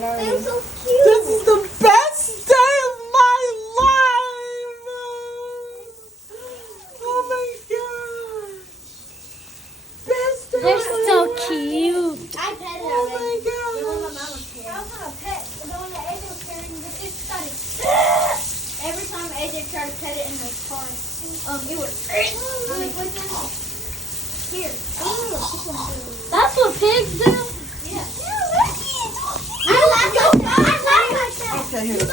tired already. They're so cute. This is the best day of my life. Oh my gosh. Best day They're of my so life. cute. I petted Oh already. my The one my gosh. mama carried. I was gonna pet, but the one that AJ was carrying, it started. Every time AJ tried to pet it in the car, it would. I'm like, what's that? Here. That's what pigs do? Yeah. I like that. Okay, here we go.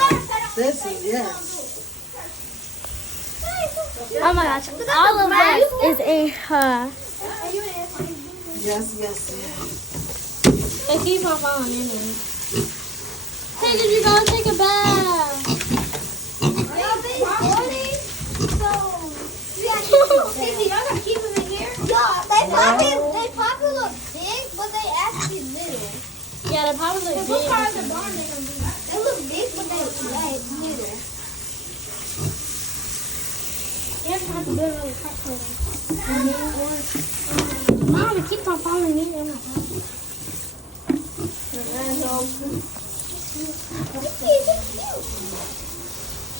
This is, yes. Oh my gosh. All of that is in her. Are you an airplane? Yes, yes, yes. They keep on falling in it. Hey, did you go take a bath? Y'all been recording? So, y'all gotta keep them in here? Yeah, they probably look big, but they actually little. Yeah, they probably look What big. part of the barn they gonna be? They look big, but they little. You have to have to build a crap for them. Mom, it keeps on falling in. I'm like,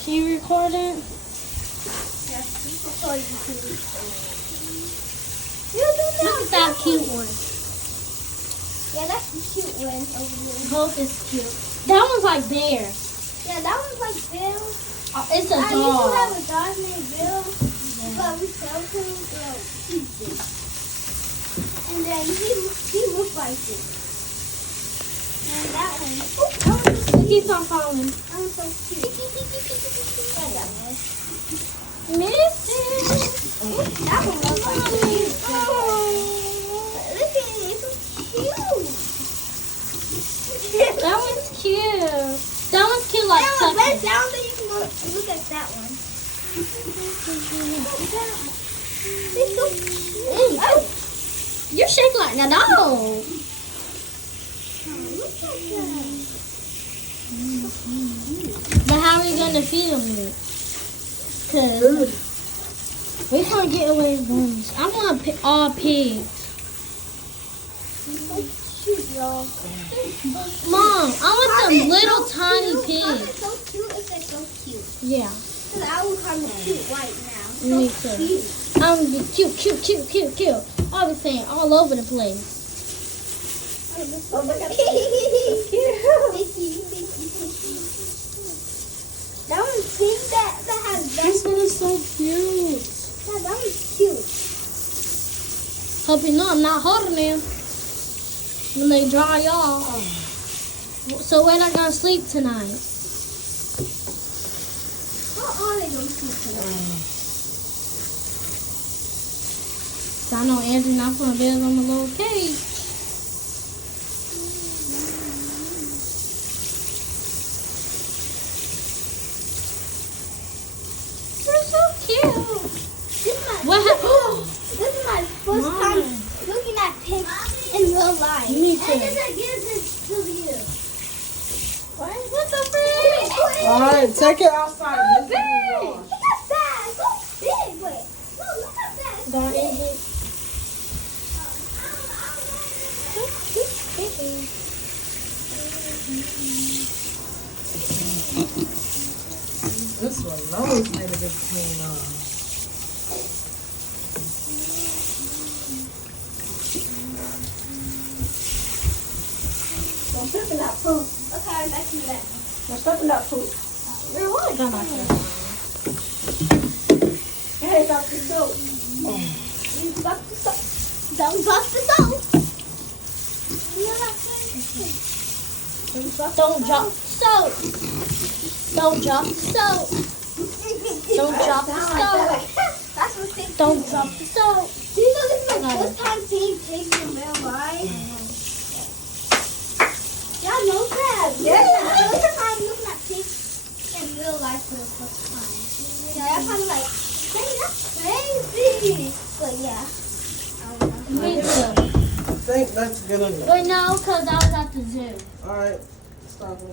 she recording? Look at that cute one. Yeah, that's the cute one over there. Both is cute. That one's like bear. Yeah, that one's like Bill. It's a I used to dog. have a dog named Bill, but we sold him pieces. And then he looked like it. And that one, It keeps on falling. that one's so cute. Yeah, that one. Missy. That one looks like cute. Look at it, it's so cute. That one's cute. That one's cute like That one, sucking. bend down so you can look at that one. It's so cute. Oh, You're shaking like a dog. look at that. But how are we gonna feed them it? Cause we can't get away with ones. I want all pigs. So cute, y'all. Mom, I want them little so tiny cute. pigs. So cute, it's like so cute. Yeah, Cause I will call them cute right now. me So too. cute. I'm gonna be cute. I'll be saying all over the place. Oh, look at that one's pink. That has This one is so cute. that one's cute. Hope you know I'm not holding them when they dry off. So we're not gonna sleep tonight. How are they gonna sleep tonight? So I know Andrew's not gonna build them a little cage. They're so cute. This is my What happened? this is my first time looking at pigs in real life. Me too. And I give it to you. What the frick? All right, take it outside. So This is big. yours. Look at that. So big. Wait. No, look at that. It's That big. is it. This one knows need to be cleaned up. Don't step in that poop. Okay, back to that. Now step in that poop. Girl, what? Come on. Hey, drop the soap. You drop the soap. Don't drop the soap. Don't drop the soap. Don't drop the soap. Don't drop the soap. That's what they Don't drop the soap. Do you know this is my first time seeing pigs in real life? Y'all know that? Yeah. First time looking at pigs in real life for the first time. Yeah, I'm probably like, dang, that's crazy. But yeah. I don't know. Me too. I think that's good enough. But no, because I was at the zoo. All right, stop it.